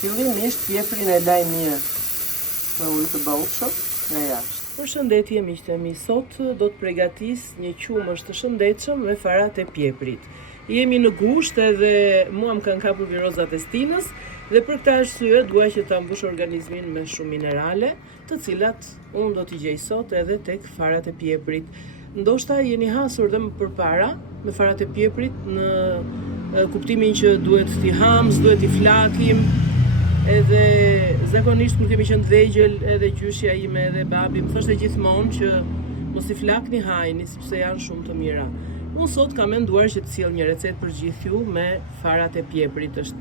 Fillimisht pjeprin e laj mirë me ujë të bollshëm nga jashtë. Përshëndetje miqtë e mi, sot do të përgatis një qumësht të shëndetshëm me farat e pjeprit. Jemi në gusht edhe mua më kanë kapur virozat e stinës dhe për këtë arsye dua që ta mbush organizmin me shumë minerale, të cilat unë do t'i gjej sot edhe tek farat e pjeprit. Ndoshta jeni hasur dhe më përpara me farat e pjeprit në kuptimin që duhet t'i hams, duhet t'i flakim, edhe zakonisht kur kemi qenë vegjël edhe gjyshja ime edhe babi më thoshte gjithmonë që mos i flakni hajni sepse janë shumë të mira. Unë sot kam menduar që të sjell një recetë për gjithë ju me farat e pjeprit. Është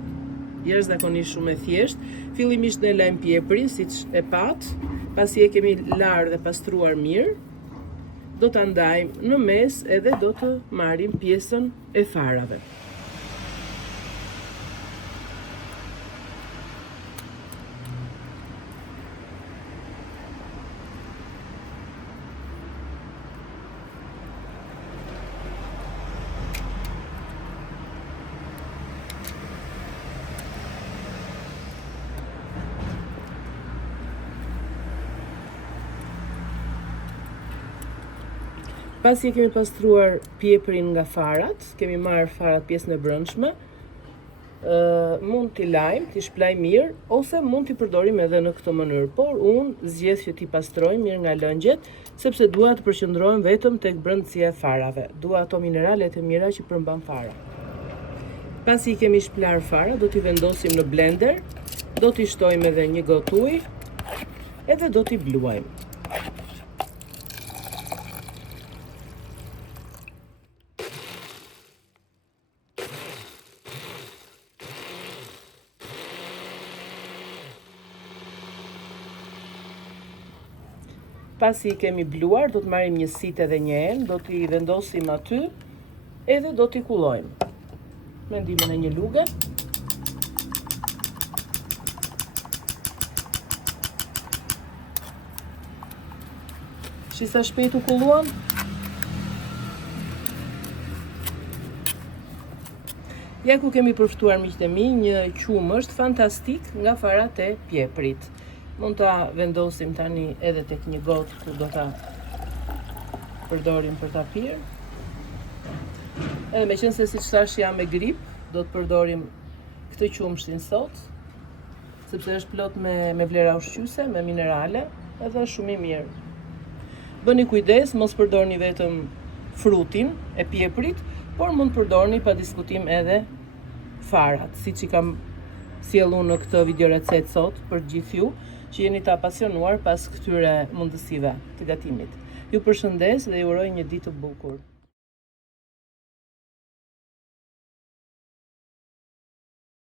jashtëzakonisht shumë e thjeshtë. Fillimisht ne lajm pjeprin siç e pat, pasi e kemi larë dhe pastruar mirë, do ta ndajmë në mes edhe do të marrim pjesën e farave. Pasi e kemi pastruar pjeprin nga farat, kemi marrë farat pjesën e brendshme, mund t'i lajmë, t'i shplaj mirë, ose mund t'i përdorim edhe në këtë mënyrë, por unë zgjedh që t'i pastroj mirë nga lëngjet, sepse dua të përqendrohem vetëm tek brendësia e farave. Dua ato mineralet e mira që përmban fara. Pasi i kemi shplar fara, do t'i vendosim në blender, do t'i shtojmë edhe një gotë ujë, edhe do t'i bluajmë. Pasi i kemi bluar, do të marrim një sitë edhe një enë, do t'i vendosim aty, edhe do t'i kullojmë. Me ndihmën e një luge. Shisa shpejt u kulluan. Ja ku kemi përftuar miqtë e mi, një qumësht fantastik nga farat e pjeprit. Mund ta vendosim tani edhe tek një gotë ku do ta përdorim për ta pirë. Edhe meqense siç thash jam me grip, do të përdorim këtë qumshtin sot, sepse është plot me vlera ushqyese, me minerale, edhe është shumë i mirë. Bëni kujdes, mos përdorni vetëm frutin e pjeprit, por mund përdorni pa diskutim edhe farat, siç i kam sjellur në këtë video recet sot për gjithë ju që jeni të apasionuar pas këtyre mundësive të gatimit. Ju përshëndes dhe ju uroj një ditë të bukur.